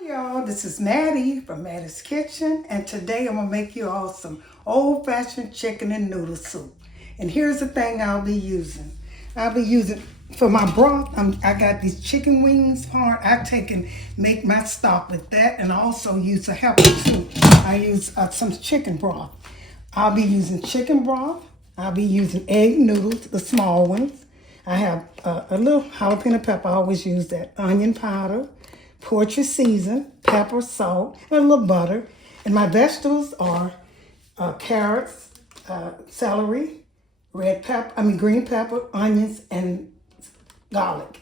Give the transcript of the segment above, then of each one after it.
Hi y'all, this is Mattie from Mattie's Kitchen, and today I'm gonna make you all some old-fashioned chicken and noodle soup. And here's the thing I'll be using. I'll be using for my broth. I got these chicken wings part. I take and make my stock with that, and I also use a helper too. I use some chicken broth. I'll be using chicken broth. I'll be using egg noodles, the small ones. I have a little jalapeno pepper. I always use that. Onion powder. Poultry season, pepper, salt, and a little butter. And my vegetables are carrots, celery, green pepper, onions, and garlic.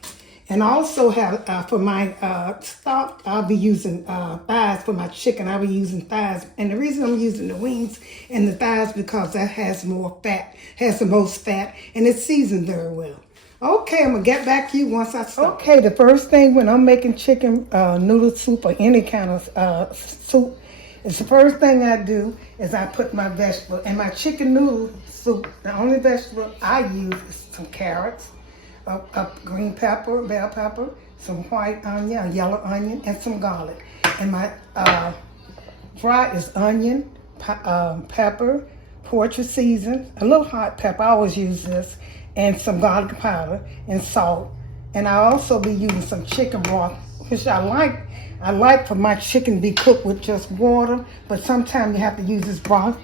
And I also have, for my stock, I'll be using thighs for my chicken. I'll be using thighs. And the reason I'm using the wings and the thighs because that has more fat, has the most fat, and it's seasoned very well. Okay, I'm going to get back to you once I start. Okay, the first thing when I'm making chicken noodle soup or any kind of soup, is the first thing I do is I put my vegetable. And my chicken noodle soup, the only vegetable I use is some carrots, a green pepper, bell pepper, some white onion, a yellow onion, and some garlic. And my fry is onion, pepper, poultry season, a little hot pepper, I always use this, and some garlic powder and salt. And I also be using some chicken broth, which I like for my chicken to be cooked with just water, but sometimes you have to use this broth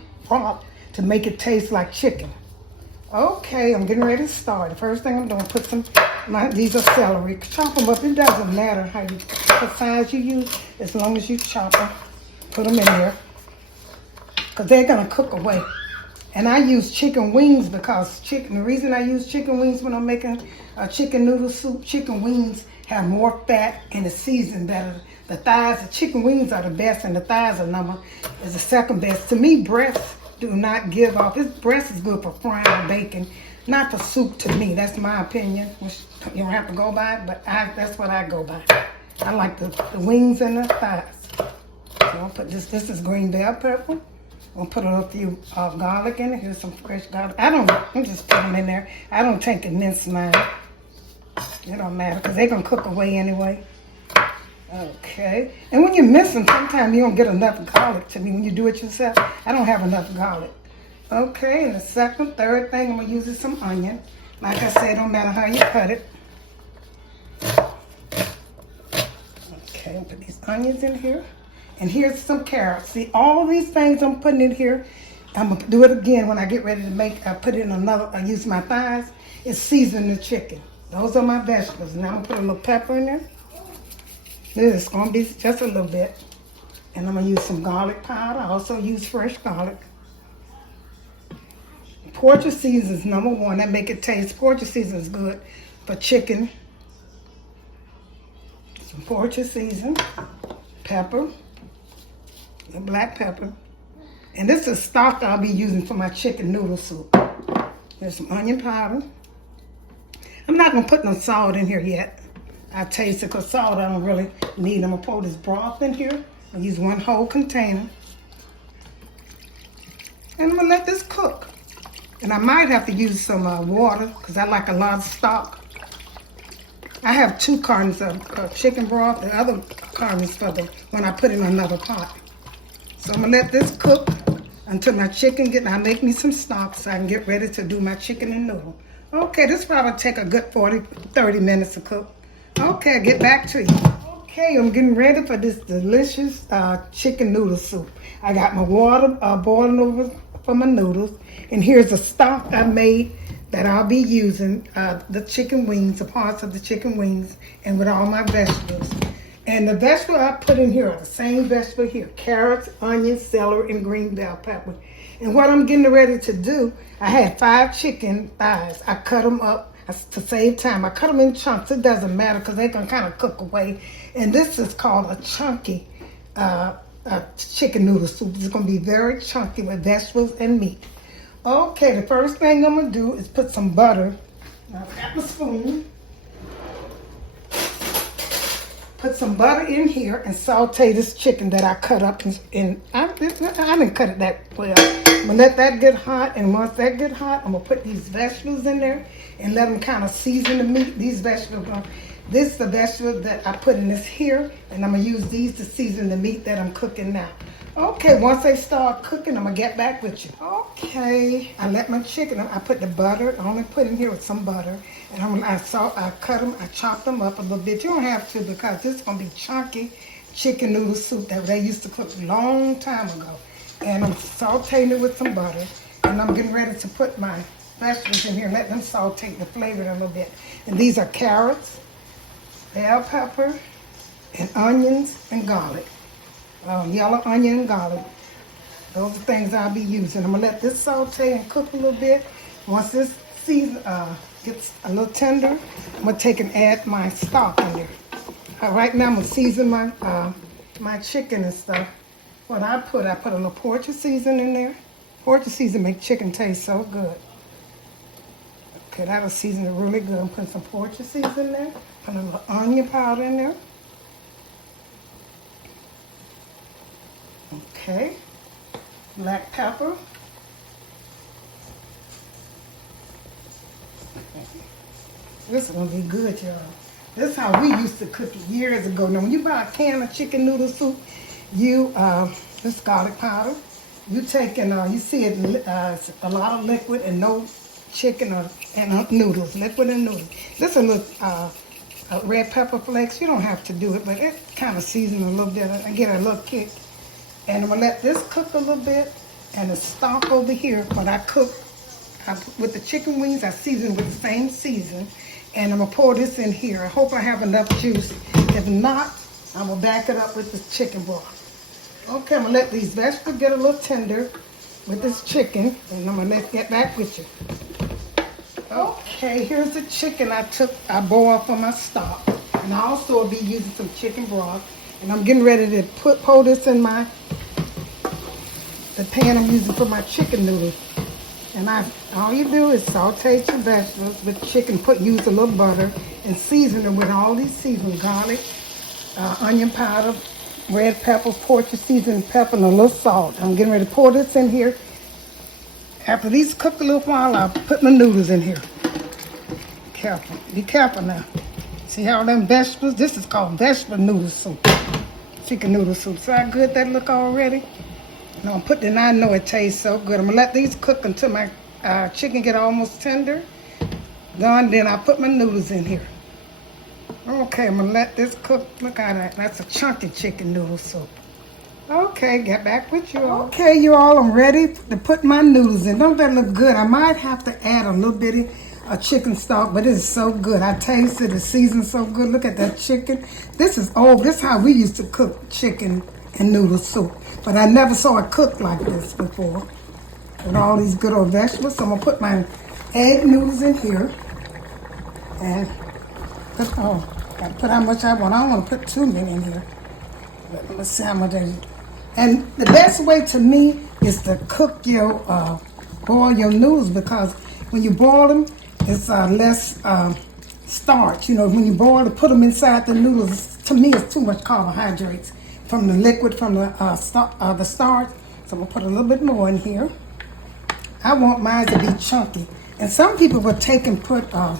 to make it taste like chicken. Okay, I'm getting ready to start. The first thing I'm doing, these are celery. Chop them up. It doesn't matter what size you use, as long as you chop them. Put them in there, because they're gonna cook away. And I use chicken wings because the reason I use chicken wings when I'm making a chicken noodle soup, chicken wings have more fat and it's seasoned better. The chicken wings are the best, and the thighs is the second best. To me, breasts do not give off. Breast is good for frying or bacon, not for soup to me. That's my opinion, which you don't have to go by, but that's what I go by. I like the wings and the thighs. So I'll put this is green bell pepper. I'll put a few garlic in it. Here's some fresh garlic. I'm just putting them in there. I don't take and mince mine. It don't matter because they're going to cook away anyway. Okay. And when you're mixing, sometimes you don't get enough garlic to me. When you do it yourself, I don't have enough garlic. Okay, and the third thing, I'm going to use is some onion. Like I said, don't matter how you cut it. Okay, I'll put these onions in here. And here's some carrots. See, all of these things I'm putting in here, I'm going to do it again when I get ready to make, I use my thighs. It's season the chicken. Those are my vegetables. Now I'm going to put a little pepper in there. This is going to be just a little bit. And I'm going to use some garlic powder. I also use fresh garlic. Poultry season is number one. That make it taste. Poultry season is good for chicken. Some poultry season. Pepper. Black pepper. And this is stock I'll be using for my chicken noodle soup. There's some onion powder. I'm not going to put no salt in here yet. I taste it because salt I don't really need. I'm going to pour this broth in here. I'll use one whole container. And I'm going to let this cook. And I might have to use some water because I like a lot of stock. I have 2 cartons of chicken broth. The other cartons for when I put it in another pot. So I'm going to let this cook until my chicken I'll make me some stock so I can get ready to do my chicken and noodle. Okay, this probably take a good 30 minutes to cook. Okay, I'll get back to you. Okay, I'm getting ready for this delicious chicken noodle soup. I got my water boiling over for my noodles. And here's the stock I made that I'll be using, the chicken wings, the parts of the chicken wings, and with all my vegetables. And the vegetable I put in here are the same vegetable here. Carrots, onions, celery, and green bell pepper. And what I'm getting ready to do, I had 5 chicken thighs. I cut them up to save time. I cut them in chunks. It doesn't matter because they're going to kind of cook away. And this is called a chunky chicken noodle soup. It's going to be very chunky with vegetables and meat. Okay, the first thing I'm going to do is put some butter. I've got my spoon. Put some butter in here and saute this chicken that I cut up. I didn't cut it that well. I'm going to let that get hot. And once that get hot, I'm going to put these vegetables in there and let them kind of season the meat. These vegetables This is the vegetable that I put in this here, and I'm gonna use these to season the meat that I'm cooking now. Okay, once they start cooking, I'm gonna get back with you. Okay, I let my chicken, I put the butter, I only put in here with some butter, and I cut them, I chopped them up a little bit. You don't have to because this is gonna be chunky chicken noodle soup that they used to cook a long time ago. And I'm sauteing it with some butter, and I'm getting ready to put my vegetables in here, let them saute the flavor a little bit. And these are carrots, bell pepper, and onions and garlic. Yellow onion and garlic. Those are things I'll be using. I'm gonna let this saute and cook a little bit. Once this season gets a little tender, I'm gonna take and add my stock in there. Right now I'm gonna season my my chicken and stuff. What I put a little Poultry season in there. Poultry season make chicken taste so good. Okay, that'll season it really good. I'm putting some Poultry season in there. Put a little onion powder in there. Okay, black pepper. This is gonna be good, y'all. This is how we used to cook it years ago. Now, when you buy a can of chicken noodle soup, this garlic powder, you take and you see it, it's a lot of liquid and no chicken and noodles, liquid and noodles. This is a little red pepper flakes. You don't have to do it, but it kind of seasons a little bit. I get a little kick. And I'm gonna let this cook a little bit, and the stock over here, when I cook with the chicken wings, I season with the same season, and I'm gonna pour this in here. I hope I have enough juice. If not, I'm gonna back it up with the chicken broth. Okay, I'm gonna let these vegetables get a little tender with this chicken, and I'm gonna get back with you. Okay, here's the chicken I boiled for my stock, and I also will be using some chicken broth, and I'm getting ready to pour this in the pan I'm using for my chicken noodles. And all you do is saute your vegetables with chicken, use a little butter, and season them with all these seasonings: garlic, onion powder, red pepper, Poultry seasoned pepper, and a little salt. I'm getting ready to pour this in here. After these cook a little while, I'll put my noodles in here. Careful, be careful now. See how them vegetables? This is called vegetable noodle soup, chicken noodle soup. See how good that look already? And I know it tastes so good. I'm gonna let these cook until my chicken get almost tender. Then I put my noodles in here. Okay, I'm gonna let this cook. Look at that. That's a chunky chicken noodle soup. Okay, get back with you all. Okay, you all, I'm ready to put my noodles in. Don't that look good? I might have to add a little bit of chicken stock, but it is so good. I tasted the seasoned so good. Look at that chicken. This is how we used to cook chicken and noodle soup. But I never saw it cooked like this before. With all these good old vegetables. So I'm gonna put my egg noodles in here. And gotta put how much I want. I don't want to put too many in here. But let's see how much I need. And the best way to me is to boil your noodles, because when you boil them, it's less starch. You know, when you boil it, put them inside the noodles, to me it's too much carbohydrates from the liquid, from the starch. So I'm gonna put a little bit more in here. I want mine to be chunky. And some people will take and put a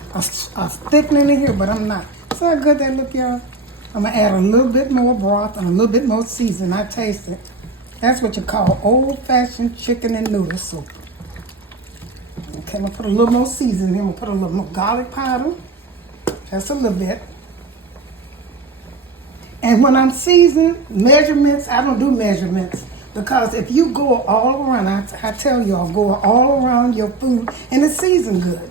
thickening in here, but I'm not. See how good that look, y'all? I'm gonna add a little bit more broth and a little bit more seasoning. I taste it. That's what you call old-fashioned chicken and noodle soup. Okay, I'm gonna put a little more seasoning. I'm gonna put a little more garlic powder. Just a little bit. And when I'm seasoning, measurements, I don't do measurements. Because if you go all around, I tell y'all, go all around your food, and it's seasoned good.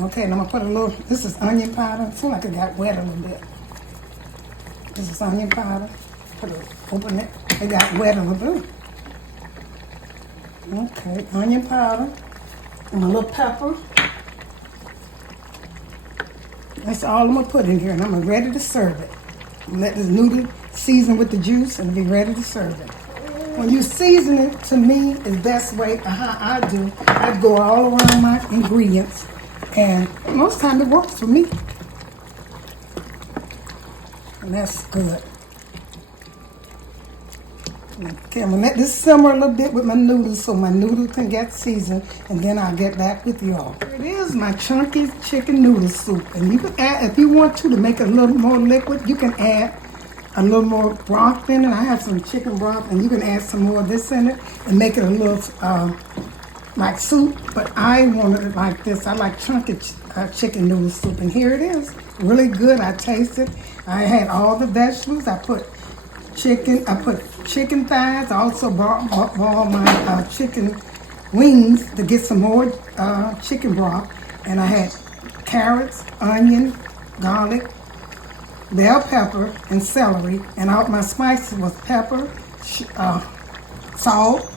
Okay, and I'm gonna put a little, this is onion powder. It seems like it got wet a little bit. This is onion powder. Open it. It got wet a little bit. Okay, onion powder. And a little pepper. That's all I'm gonna put in here, and I'm ready to serve it. Let this noodle season with the juice and be ready to serve it. When you season it, to me, is the best way how I do. I go all around my ingredients, and most time it works for me. And that's good. Okay, I'm gonna let this simmer a little bit with my noodles so my noodles can get seasoned, and then I'll get back with y'all. Here it is, my chunky chicken noodle soup. And you can add, if you want to make it a little more liquid, you can add a little more broth in it. I have some chicken broth, and you can add some more of this in it and make it a little like soup. But I wanted it like this. I like chunky chicken noodle soup, and here it is. Really good. I tasted. I had all the vegetables. I put chicken thighs. I also boiled my chicken wings to get some more chicken broth. And I had carrots, onion, garlic, bell pepper, and celery. And all my spices was pepper, salt,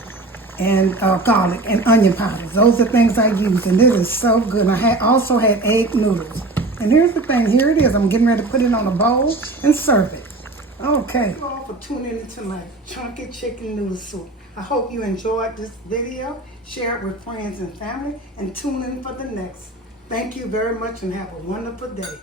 and garlic and onion powders. Those are things I use, and this is so good. I also had egg noodles. And here's the thing. Here it is. I'm getting ready to put it on a bowl and serve it. Okay. Thank you all for tuning into my chunky chicken noodle soup. I hope you enjoyed this video. Share it with friends and family, and tune in for the next. Thank you very much, and have a wonderful day.